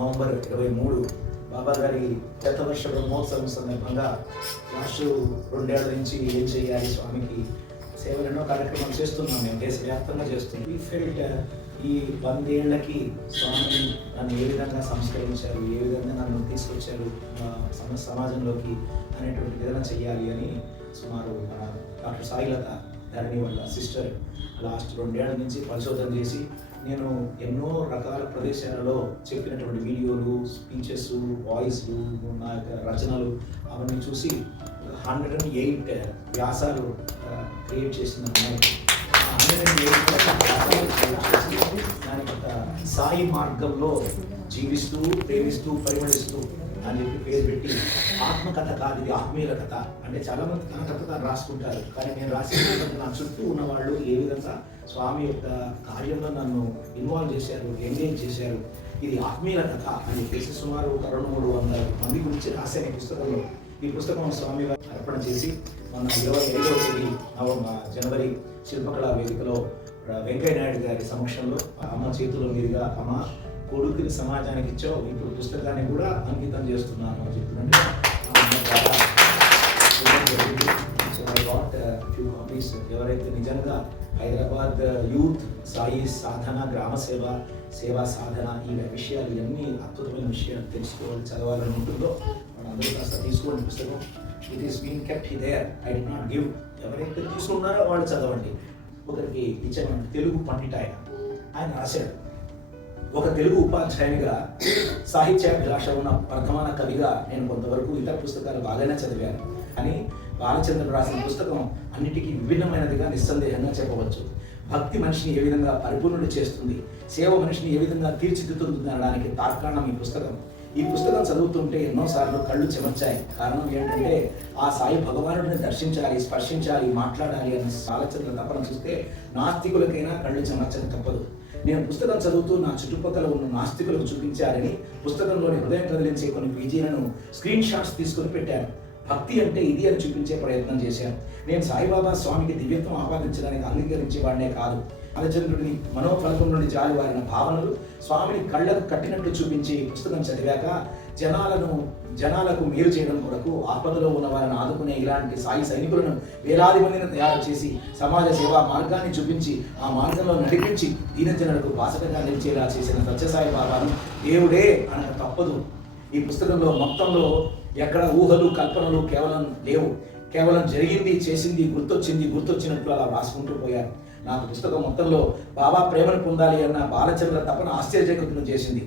November 23 బాబా గారి శతవర్ష బ్రహ్మోత్సవం సందర్భంగా last 2 ఏళ్ల నుంచి ఏం చేయాలి స్వామికి సేవలు ఎన్నో కార్యక్రమాలు చేస్తున్నాం. మేము దేశవ్యాప్తంగా చేస్తున్నాం. ఈ ఫెల్ట్ ఈ 100 ఏళ్లకి స్వామి నన్ను ఏ విధంగా సంస్కరించారు, ఏ విధంగా నన్ను తీసుకొచ్చారు సమాజంలోకి అనేటువంటి విధంగా చెయ్యాలి అని సుమారు డాక్టర్ సాయిలత ధరణి వాళ్ళ సిస్టర్ లాస్ట్ 2 ఏళ్ల నుంచి పరిశోధన చేసి నేను ఎన్నో రకాల ప్రదేశాలలో చెప్పినటువంటి వీడియోలు, స్పీచెస్, వాయిస్లు, నా యొక్క రచనలు అవన్నీ చూసి 108 వ్యాసాలు క్రియేట్ చేసిన దానికి ఒక సాయి మార్గంలో జీవిస్తూ ప్రేమిస్తూ పరిమళిస్తూ అని చెప్పి పేరు పెట్టి ఆత్మకథ కాదు, ఇది ఆత్మీయ కథ. అంటే చాలా మంది తన కథ తాను రాసుకుంటారు, కానీ నేను రాసిన నా చుట్టూ ఉన్న వాళ్ళు ఏ విధంగా స్వామి యొక్క కార్యంలో నన్ను ఇన్వాల్వ్ చేశారు, ఎంగేజ్ చేశారు, ఇది ఆత్మీయ కథ అని చెప్పేసి సుమారు 200-300 మంది గురించి రాశాను ఈ పుస్తకంలో. ఈ పుస్తకం స్వామి అర్పణ చేసి మన 25వ తేదీ జనవరి శిల్పకళా వేదికలో వెంకయ్య నాయుడు గారి సమక్షంలో అమ్మ చేతుల మీదుగా అమ్మ కొడుకుని సమాజానికి ఇచ్చావు, ఇప్పుడు పుస్తకాన్ని కూడా అంకితం చేస్తున్నాను అని చెప్పినట్టు ఎవరైతే నిజంగా హైదరాబాద్ యూత్ సాయి సాధన, గ్రామ సేవ, సేవా సాధన ఈ విషయాలు ఇవన్నీ అద్భుతమైన విషయాలు తెలుసుకోవాలి, చదవాలని ఉంటుందో వాళ్ళందరూ కాస్త తీసుకోండి పుస్తకం. It is been kept there, I did not give. ఎవరైతే తీసుకున్నారో వాళ్ళు చదవండి. ఒకరికి ఇచ్చామంటే తెలుగు పండిట్ ఆయన రాశాడు. ఒక తెలుగు ఉపాధ్యాయునిగా సాహిత్యాభిలాష ఉన్న వర్ధమాన కవిగా నేను కొంతవరకు ఇతర పుస్తకాలు బాగానే చదివాను, కానీ బాలచంద్రుడు రాసిన పుస్తకం అన్నిటికీ విభిన్నమైనదిగా నిస్సందేహంగా చెప్పవచ్చు. భక్తి మనిషిని ఏ విధంగా పరిపూర్ణుడు చేస్తుంది, సేవ మనిషిని ఏ విధంగా తీర్చిదిద్దుతుంది అనడానికి తార్కాణం ఈ పుస్తకం. ఈ పుస్తకం చదువుతుంటే ఎన్నోసార్లు కళ్ళు చెమర్చాయి. కారణం ఏంటంటే ఆ సాయి భగవానుడిని దర్శించాలి, స్పర్శించాలి, మాట్లాడాలి అనే బాలచంద్ర తపన చూస్తే నాస్తికులకైనా కళ్ళు చెమర్చక తప్పదు. నేను పుస్తకం చదువుతూ నా చుట్టుపక్కల ఉన్న నాస్తికులకు చూపించాలని పుస్తకంలోని హృదయం కదిలించే కొన్ని పేజీలను స్క్రీన్ షాట్స్ తీసుకొని పెట్టాను. భక్తి అంటే ఇది అని చూపించే ప్రయత్నం చేశాను. నేను సాయిబాబా స్వామికి దివ్యత్వం ఆపాదించడానికి అంగీకరించేవాడినే కాదు. బాలచంద్రుడిని మనోఫలకం నుండి జారివారిన భావనలు స్వామిని కళ్ళకు కట్టినట్లు చూపించి పుస్తకం చదివాక జనాలకు మేలు చేయడం కొరకు ఆపదలో ఉన్న వారిని ఆదుకునే ఇలాంటి సాయి సైనికులను వేలాది మందిని తయారు చేసి సమాజ సేవా మార్గాన్ని చూపించి ఆ మార్గంలో నడిపించి దీనజనులకు బాసటగా నిలిచేలా చేసిన సత్యసాయి బాబాను దేవుడే అనక తప్పదు. ఈ పుస్తకంలో మొత్తంలో ఎక్కడ ఊహలు కల్పనలు కేవలం లేవు. కేవలం జరిగింది, చేసింది, గుర్తొచ్చినట్లు అలా రాసుకుంటూ పోయారు. నాకు పుస్తకం మొత్తంలో బాబా ప్రేమను పొందాలి అన్న బాలచంద్ర తపన ఆశ్చర్యచకితులను చేసింది.